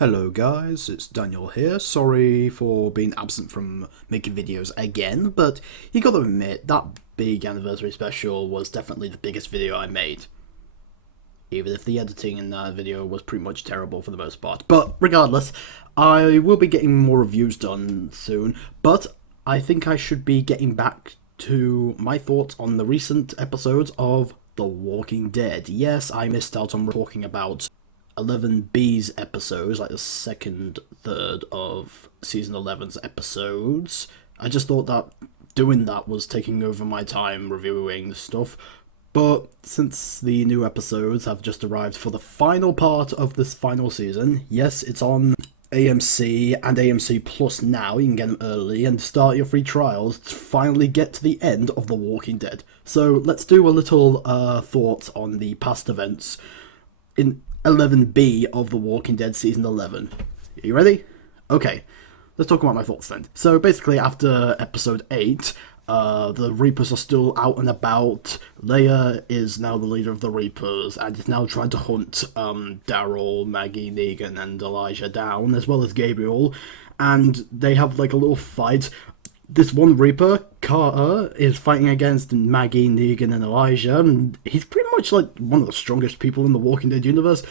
Hello guys, it's Daniel here. Sorry for being absent from making videos again, but you gotta admit, that big anniversary special was definitely the biggest video I made. Even if the editing in that video was pretty much terrible for the most part. But regardless, I will be getting more reviews done soon, but I think I should be getting back to my thoughts on the recent episodes of The Walking Dead. Yes, I missed out on talking about 11B's episodes, like the second third of season 11's episodes. I just thought that doing that was taking over my time reviewing stuff, but since the new episodes have just arrived for the final part of this final season, yes, it's on AMC and AMC Plus now, you can get them early and start your free trials to finally get to the end of The Walking Dead. So let's do a little thoughts on the past events in 11B of The Walking Dead Season 11. Are you ready? Okay, let's talk about my thoughts then. So basically after episode 8, the Reapers are still out and about. Leia is now the leader of the Reapers and is now trying to hunt Daryl, Maggie, Negan and Elijah down, as well as Gabriel, and they have like a little fight. This one Reaper, Carter, is fighting against Maggie, Negan, and Elijah, and he's pretty much like one of the strongest people in the Walking Dead universe,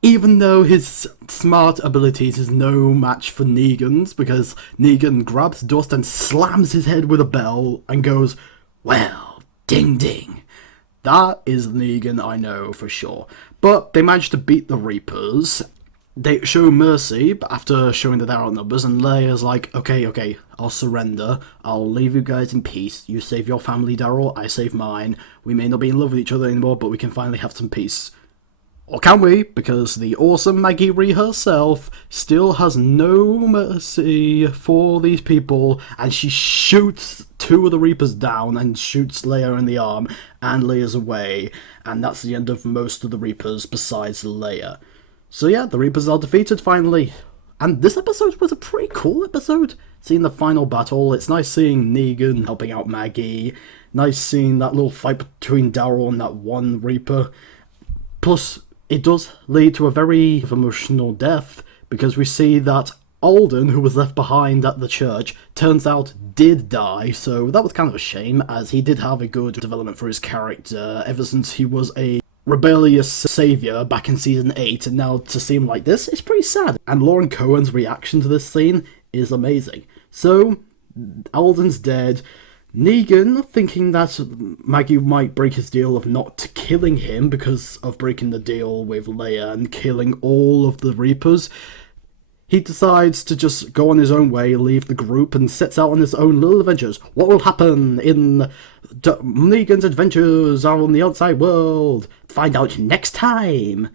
even though his smart abilities is no match for Negan's, because Negan grabs dust and slams his head with a bell and goes, "Well, ding ding." That is Negan, I know for sure. But they managed to beat the Reapers. They show mercy after showing that they're outnumbers, and Leia's like, okay, I'll surrender. I'll leave you guys in peace. You save your family, Daryl. I save mine. We may not be in love with each other anymore, but we can finally have some peace. Or can we? Because the awesome Maggie Rhee herself still has no mercy for these people, and she shoots two of the Reapers down and shoots Leia in the arm, and Leia's away, and that's the end of most of the Reapers besides Leia. So yeah, the Reapers are defeated finally. And this episode was a pretty cool episode. Seeing the final battle, it's nice seeing Negan helping out Maggie. Nice seeing that little fight between Daryl and that one Reaper. Plus, it does lead to a very emotional death, because we see that Alden, who was left behind at the church, turns out did die, so that was kind of a shame, as he did have a good development for his character ever since he was a rebellious savior back in season 8, and now to see him like this is pretty sad. And Lauren Cohen's reaction to this scene is amazing. So, Alden's dead. Negan, thinking that Maggie might break his deal of not killing him because of breaking the deal with Leia and killing all of the Reapers, he decides to just go on his own way, leave the group, and sets out on his own little adventures. What will happen in Negan's adventures out on the outside world? Find out next time,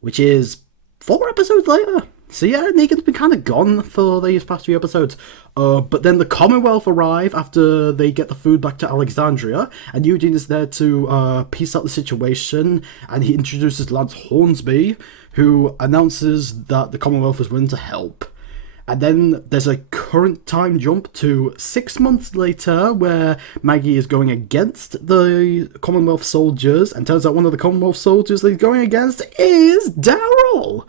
which is 4 episodes later. So yeah, Negan's been kind of gone for these past few episodes. But then the Commonwealth arrive after they get the food back to Alexandria, and Eugene is there to piece out the situation, and he introduces Lance Hornsby, who announces that the Commonwealth is willing to help. And then there's a current time jump to 6 months later, where Maggie is going against the Commonwealth soldiers, and turns out one of the Commonwealth soldiers that he's going against is Daryl!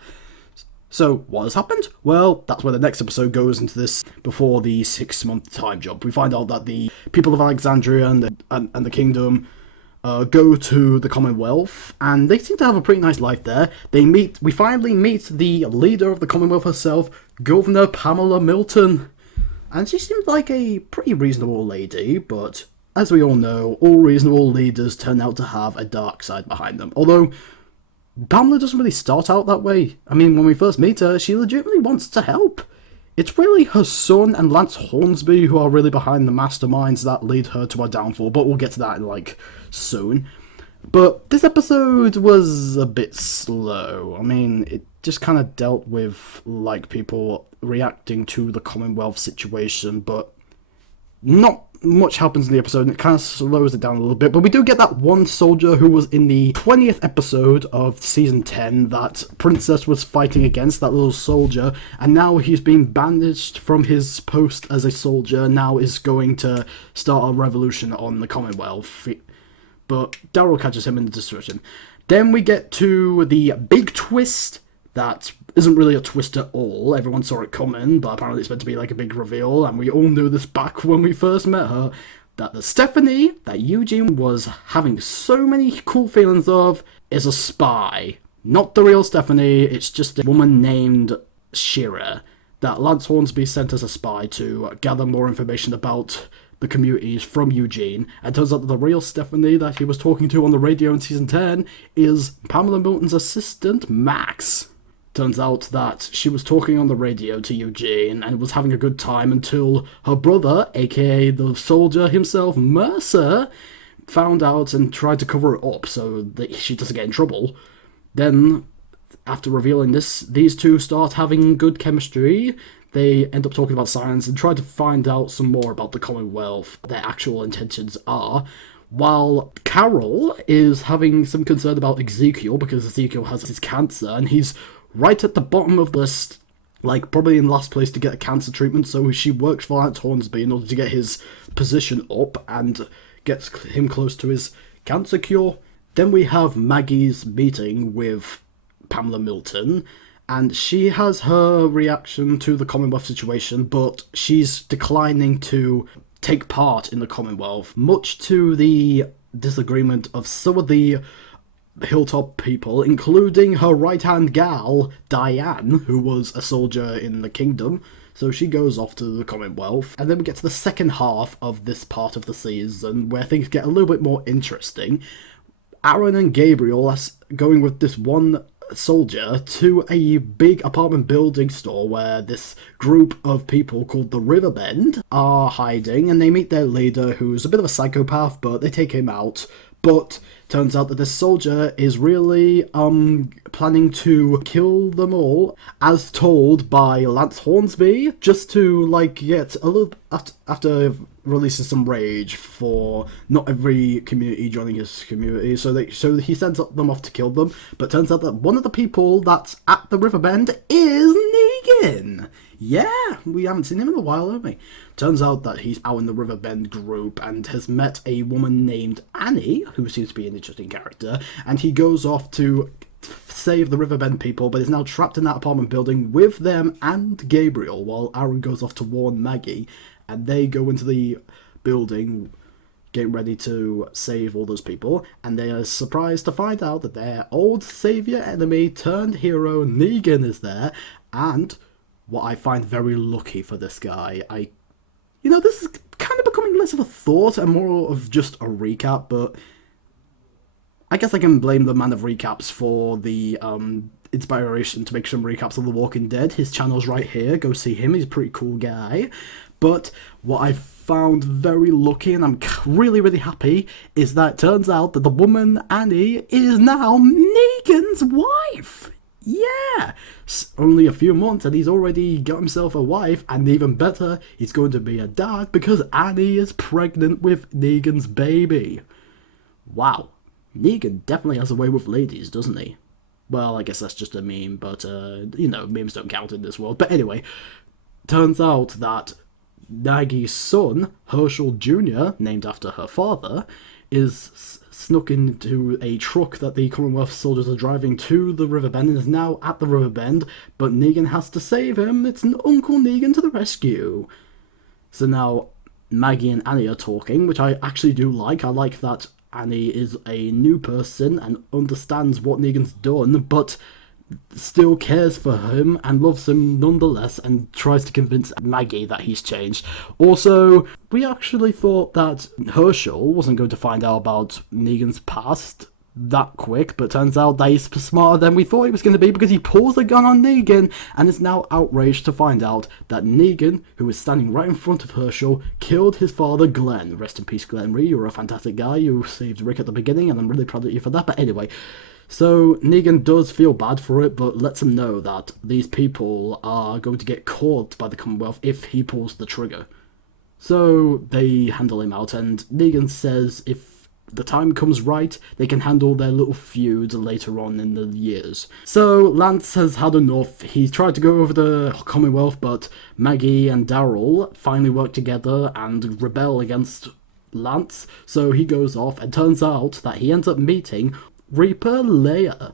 So, what has happened? Well, that's where the next episode goes into this, before the 6-month time jump. We find out that the people of Alexandria and the kingdom go to the Commonwealth, and they seem to have a pretty nice life there. We finally meet the leader of the Commonwealth herself, Governor Pamela Milton. And she seems like a pretty reasonable lady, but as we all know, all reasonable leaders turn out to have a dark side behind them. Although, Pamela doesn't really start out that way. I mean, when we first meet her, she legitimately wants to help. It's really her son and Lance Hornsby who are really behind the masterminds that lead her to her downfall, but we'll get to that in, soon. But this episode was a bit slow. I mean, it just kind of dealt with, people reacting to the Commonwealth situation, but not much happens in the episode, and it kind of slows it down a little bit. But we do get that one soldier who was in the 20th episode of season 10 that Princess was fighting against, that little soldier, and now he's been banished from his post as a soldier, now is going to start a revolution on the Commonwealth. But Daryl catches him in the destruction. Then we get to the big twist that isn't really a twist at all. Everyone saw it coming, but apparently it's meant to be like a big reveal, and we all knew this back when we first met her, that the Stephanie that Eugene was having so many cool feelings of is a spy. Not the real Stephanie, it's just a woman named Shira that Lance Hornsby sent as a spy to gather more information about the communities from Eugene, and turns out that the real Stephanie that he was talking to on the radio in season 10 is Pamela Milton's assistant, Max. Turns out that she was talking on the radio to Eugene and was having a good time until her brother, aka the soldier himself, Mercer, found out and tried to cover it up so that she doesn't get in trouble. Then, after revealing this, these two start having good chemistry. They end up talking about science and try to find out some more about the Commonwealth, their actual intentions are, while Carol is having some concern about Ezekiel, because Ezekiel has his cancer, and he's right at the bottom of the list, like probably in last place to get a cancer treatment, so she works for Lance Hornsby in order to get his position up and gets him close to his cancer cure. Then we have Maggie's meeting with Pamela Milton, and she has her reaction to the Commonwealth situation, but she's declining to take part in the Commonwealth, much to the disagreement of some of the Hilltop people, including her right-hand gal, Diane, who was a soldier in the Kingdom. So she goes off to the Commonwealth, and then we get to the second half of this part of the season, where things get a little bit more interesting. Aaron and Gabriel are going with this one soldier to a big apartment building store where this group of people called the Riverbend are hiding, and they meet their leader, who's a bit of a psychopath, but they take him out. But turns out that this soldier is really planning to kill them all, as told by Lance Hornsby, just to like get a little after releasing some rage for not every community joining his community. So he sends them off to kill them. But turns out that one of the people that's at the Riverbend is Negan. Yeah, we haven't seen him in a while, have we? Turns out that he's out in the Riverbend group and has met a woman named Annie, who seems to be an interesting character, and he goes off to save the Riverbend people, but is now trapped in that apartment building with them and Gabriel, while Aaron goes off to warn Maggie, and they go into the building getting ready to save all those people, and they are surprised to find out that their old savior enemy turned hero Negan is there, and what I find very lucky for this guy, this is kind of becoming less of a thought and more of just a recap, but I guess I can blame the man of recaps for the inspiration to make some recaps of The Walking Dead. His channel's right here, go see him, he's a pretty cool guy. But what I found very lucky, and I'm really, really happy, is that it turns out that the woman, Annie, is now Negan's wife! Yeah! Only a few months and he's already got himself a wife, and even better, he's going to be a dad because Annie is pregnant with Negan's baby. Wow. Negan definitely has a way with ladies, doesn't he? Well, I guess that's just a meme, but, memes don't count in this world. But anyway, turns out that Maggie's son, Herschel Jr., named after her father, is snuck into a truck that the Commonwealth soldiers are driving to the Riverbend and is now at the Riverbend, but Negan has to save him. It's Uncle Negan to the rescue. So now Maggie and Annie are talking, which I actually do like. I like that Annie is a new person and understands what Negan's done, but still cares for him and loves him nonetheless and tries to convince Maggie that he's changed. Also, we actually thought that Herschel wasn't going to find out about Negan's past that quick, but turns out that he's smarter than we thought he was going to be, because he pulls a gun on Negan and is now outraged to find out that Negan, who is standing right in front of Herschel, killed his father Glenn. Rest in peace, Glenn Rhee, you're a fantastic guy, you saved Rick at the beginning and I'm really proud of you for that. But anyway, so Negan does feel bad for it, but lets him know that these people are going to get caught by the Commonwealth if he pulls the trigger. So they handle him out, and Negan says if the time comes right, they can handle their little feud later on in the years. So Lance has had enough. He tried to go over the Commonwealth, but Maggie and Daryl finally work together and rebel against Lance. So he goes off, and turns out that he ends up meeting Reaper Leia.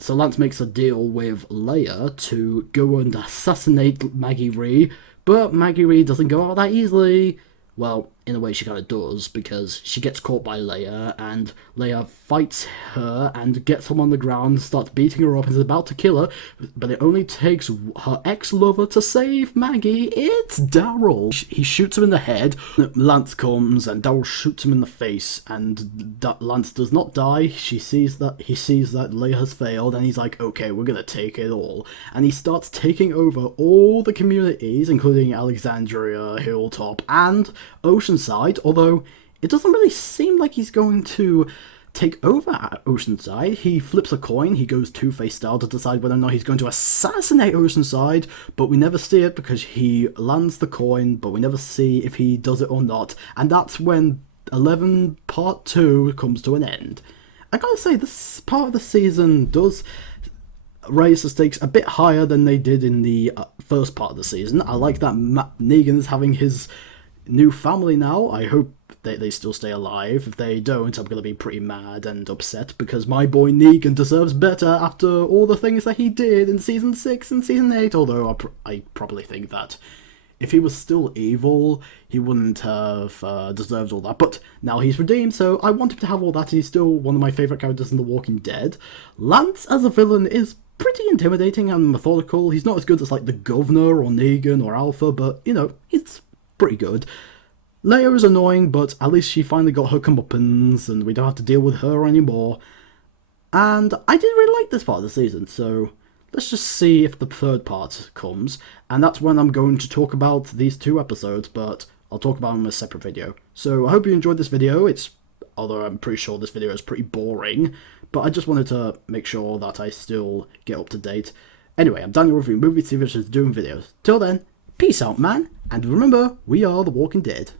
So Lance makes a deal with Leia to go and assassinate Maggie Rhee, but Maggie Rhee doesn't go out that easily. Well, in a way she kind of does, because she gets caught by Leia, and Leia fights her and gets her on the ground, starts beating her up, and is about to kill her, but it only takes her ex-lover to save Maggie. It's Daryl. He shoots her in the head, Lance comes, and Daryl shoots him in the face, and Lance does not die. He sees that Leia has failed, and he's like, okay, we're gonna take it all. And he starts taking over all the communities, including Alexandria, Hilltop, and Oceanside, although it doesn't really seem like he's going to take over at Oceanside. He flips a coin, he goes Two-Face style to decide whether or not he's going to assassinate Oceanside, but we never see it because he lands the coin, but we never see if he does it or not, and that's when 11 Part 2 comes to an end. I gotta say, this part of the season does raise the stakes a bit higher than they did in the first part of the season. I like that Negan is having his new family now. I hope they still stay alive. If they don't, I'm going to be pretty mad and upset, because my boy Negan deserves better after all the things that he did in Season 6 and Season 8, although I probably think that if he was still evil, he wouldn't have deserved all that. But now he's redeemed, so I want him to have all that. He's still one of my favourite characters in The Walking Dead. Lance as a villain is pretty intimidating and methodical. He's not as good as like the Governor or Negan or Alpha, but, you know, he's pretty good. Leia is annoying, but at least she finally got her comeuppance, and we don't have to deal with her anymore. And I did really like this part of the season, so let's just see if the third part comes, and that's when I'm going to talk about these two episodes, but I'll talk about them in a separate video. So I hope you enjoyed this video. Although I'm pretty sure this video is pretty boring, but I just wanted to make sure that I still get up to date. Anyway, I'm Daniel reviewing movies, TV shows, doing videos. Till then, peace out, man, and remember, we are The Walking Dead.